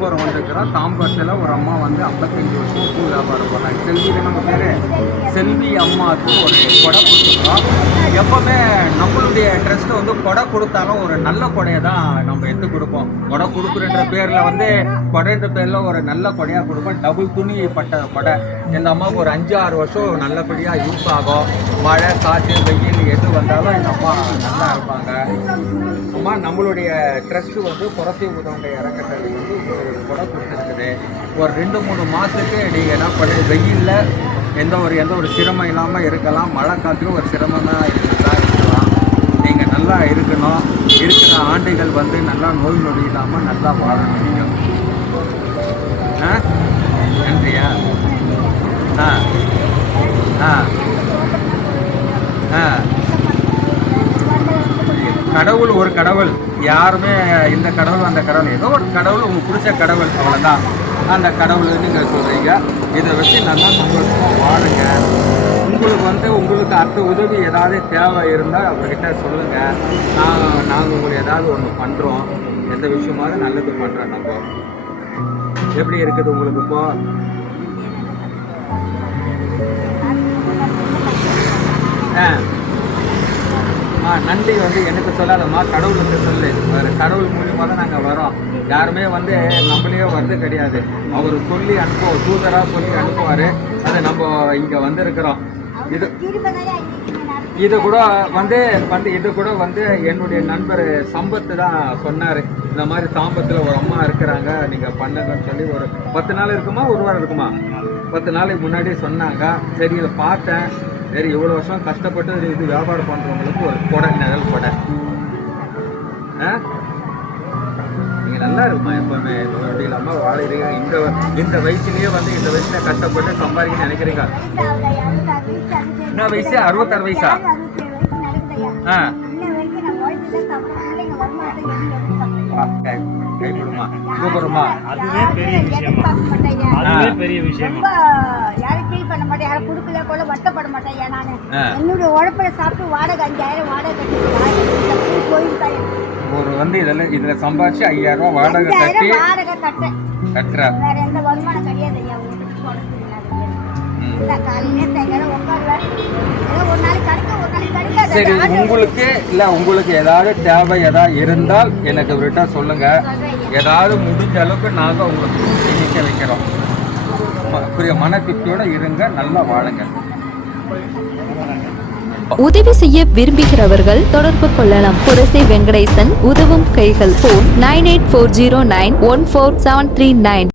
தாம்பரம் வந்துருக்கிறோம். தாம்பரத்தில் ஒரு அம்மா வந்து 55 வருஷம் பூ வியாபாரம் பண்ணாங்க. செல்வி நம்ம பேர் செல்வி அம்மாவுக்கு ஒரு கொடை கொடுத்துருக்குறோம். எப்போவுமே நம்மளுடைய ட்ரஸ்ட்டு வந்து கொடை கொடுத்தாலும் ஒரு நல்ல கொடையை தான் நம்ம எடுத்து கொடுப்போம். கொடை கொடுக்குறன்ற பேரில் வந்து கொடைன்ற பேரில் ஒரு நல்ல கொடையாக கொடுப்போம். டபுள் துணி பட்ட கொடை. இந்த அம்மாவுக்கு ஒரு 5-6 வருஷம் நல்லபடியாக யூஸ் ஆகும். மழை காற்று வெயில் எது வந்தாலும் இந்த அம்மா நல்லா இருப்பாங்க. அம்மா நம்மளுடைய ட்ரஸ்ட்டு வந்து புறத்தை உதவுடைய இறக்கட்டளை வந்து ஒரு கொடை கொடுத்துருக்குது. ஒரு 2-3 மாதத்துக்கு நீங்கள் என்ன பண்ணி வெயிலில் எந்த ஒரு சிரமம் இல்லாமல் இருக்கலாம். மழை காற்றுக்கு ஒரு சிரமமாக இருக்கலாம். நீங்கள் நல்லா இருக்கணும். இருக்கிற ஆண்டுகள் வந்து நல்லா நோய் நொடி இல்லாமல் நல்லா வாழணும். நீங்கள் நன்றியா? கடவுள் ஒரு கடவுள், யாருமே இந்த கடவுள் அந்த கடவுள், ஏதோ ஒரு கடவுள் உங்களுக்கு பிடிச்ச கடவுள், அவ்வளோதான். அந்த கடவுள் நீங்கள் சொல்கிறீங்க. இதை வச்சு நல்லா சந்தோஷமாக வாழுங்க. உங்களுக்கு அடுத்த உதவி ஏதாவது தேவை இருந்தால் அவர்கிட்ட சொல்லுங்கள். நாங்கள் உங்களுக்கு ஏதாவது ஒன்று பண்ணுறோம். எந்த விஷயமாவது நல்லது பண்ணுறோம். நம்ம எப்படி இருக்குது உங்களுக்கு இப்போ? நன்றி வந்து எனக்கு சொல்லாதம்மா, கடவுளுக்கு சொல்லு. கடவுள் மூலியமாக தான் நாங்கள் வரோம். யாருமே வந்து நம்மளே வந்து கிடையாது. அவர் சொல்லி அனுப்புவோம், தூதராக சொல்லி அனுப்புவார். அதை நம்ம இங்கே வந்திருக்கிறோம். இது கூட வந்து என்னுடைய நண்பர் சம்பத்து தான் சொன்னார். இந்த மாதிரி தாம்பத்தில் ஒரு அம்மா இருக்கிறாங்க, நீங்கள் பண்ணுங்கன்னு சொல்லி. ஒரு 10 நாள் இருக்குமா, ஒரு வாரம் இருக்குமா, 10 நாளைக்கு முன்னாடி சொன்னாங்க. சரி, இதை பார்த்தேன். சரி, இவ்வளோ வருஷம் கஷ்டப்பட்டு இது வியாபாரம் பண்ணுறவங்களுக்கு ஒரு கொடை, நிழல் கொடை. நீங்கள் நல்லா இருக்குமா? எப்போவுமே அப்படி இல்லாமல் வாழறீங்க. இந்த வயசுலேயே வந்து இந்த வயசுல கஷ்டப்பட்டு சம்பாதிக்கணும்னு நினைக்கிறீங்க. என்ன வயசு? 66 வயசா? கைவிடுமா, கூப்பிடுமா? அதுவே பெரிய விஷயம். பண்ண மாட்டேன், யாரும் கொடுக்கல போல வருத்தப்பட மாட்டேன். நான் என்னுடைய உழைப்பில சாப்பிட்டு வாடகை 5000 வாடகை கட்டி கோயில் ஒரு வந்து இதுல சம்பாதிச்சு 5000 ரூபாய் வாடகை கட்டுற வேற எந்த வருமானம் கிடையாது. சரி, உங்களுக்கு ஏதாவது தேவை ஏதாவது இருந்தால் எனக்கு விட்டா சொல்லுங்க. ஏதாவது முடிஞ்ச அளவுக்கு நாங்கள் உங்களுக்கு நினைக்க வைக்கிறோம். மன திருப்தியோட இருங்க, நல்லா வாழுங்க. உதவி செய்ய விரும்புகிறவர்கள் தொடர்பு கொள்ளலாம். புரசை வெங்கடேசன், உதவும் கைகள். போன் 9840914739.